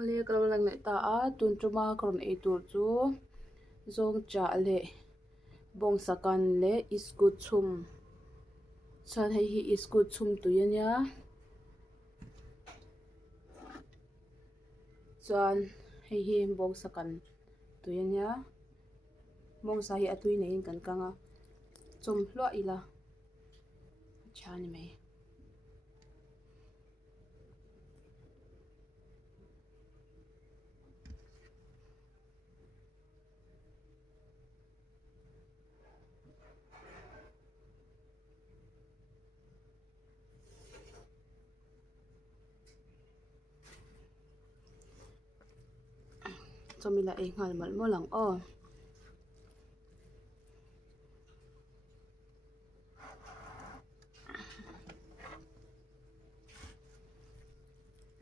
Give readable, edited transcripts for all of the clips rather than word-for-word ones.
Holi kalau lang le ta a tun tuma kron e tur chu zong cha le bong sakan le iskut chum chan hei hi iskut chum tu ya chuan hei hi bong sakan tu ya bong sa hi atui nei kan kanga chum hlua ila chani mai chomila e ngal mal mo lang o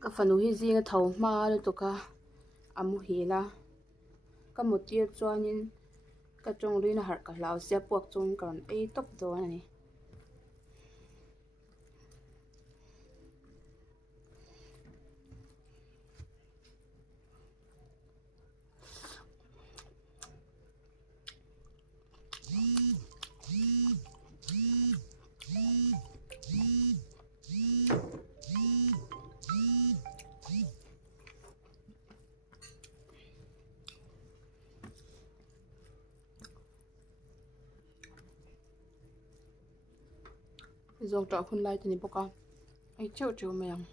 ka fanu hi zinga thau ma lu to ka amu hi la ka mutir chuanin ka chong ruina har ka lau sia puak chung kan ei top do ani zong ta khun lai tani boka ai cheu cheu me ang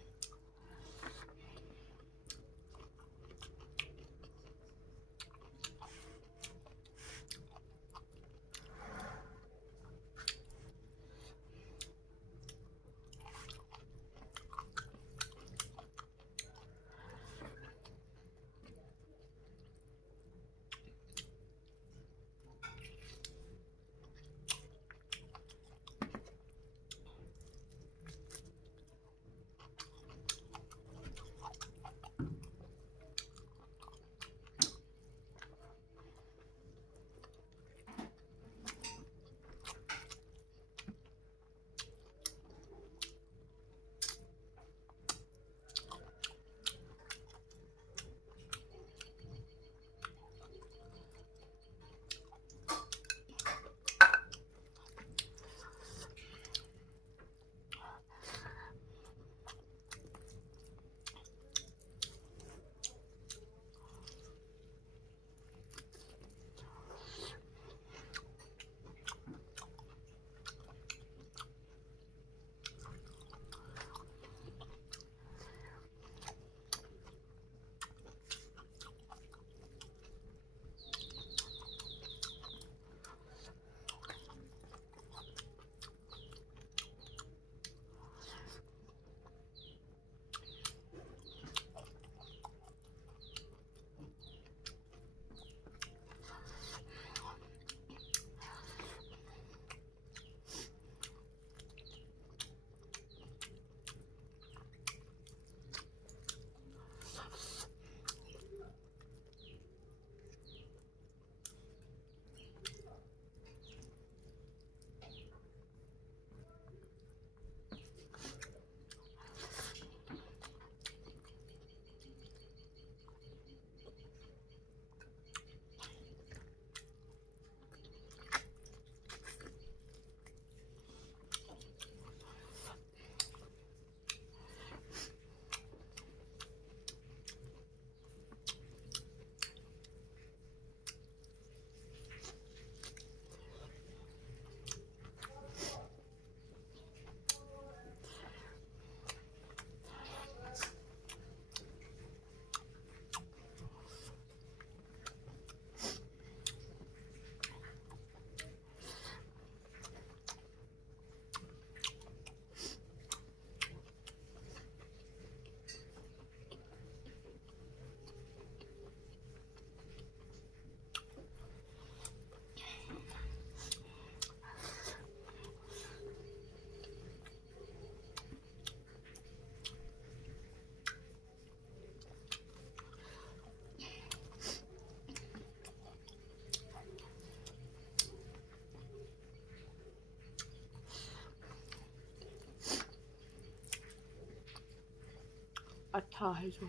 atha hai chu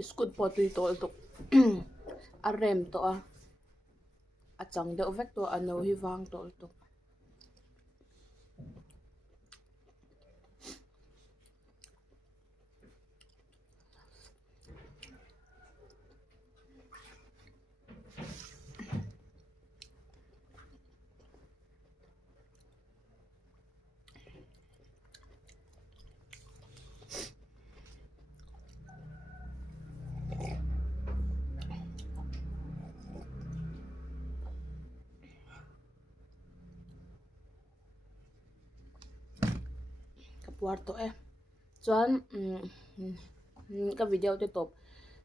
biscuit po tui tol tuk a rem to a chang deuh vek to ano hi wang tol tuk puar to chuan ka video te top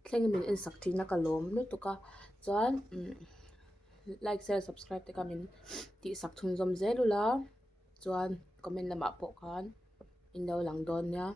thleng min in sak thina ka lawm lu tuka chuan like share subscribe te kamin ti sak thun zom zelula chuan comment lama pawh khan in lo lang dawn nia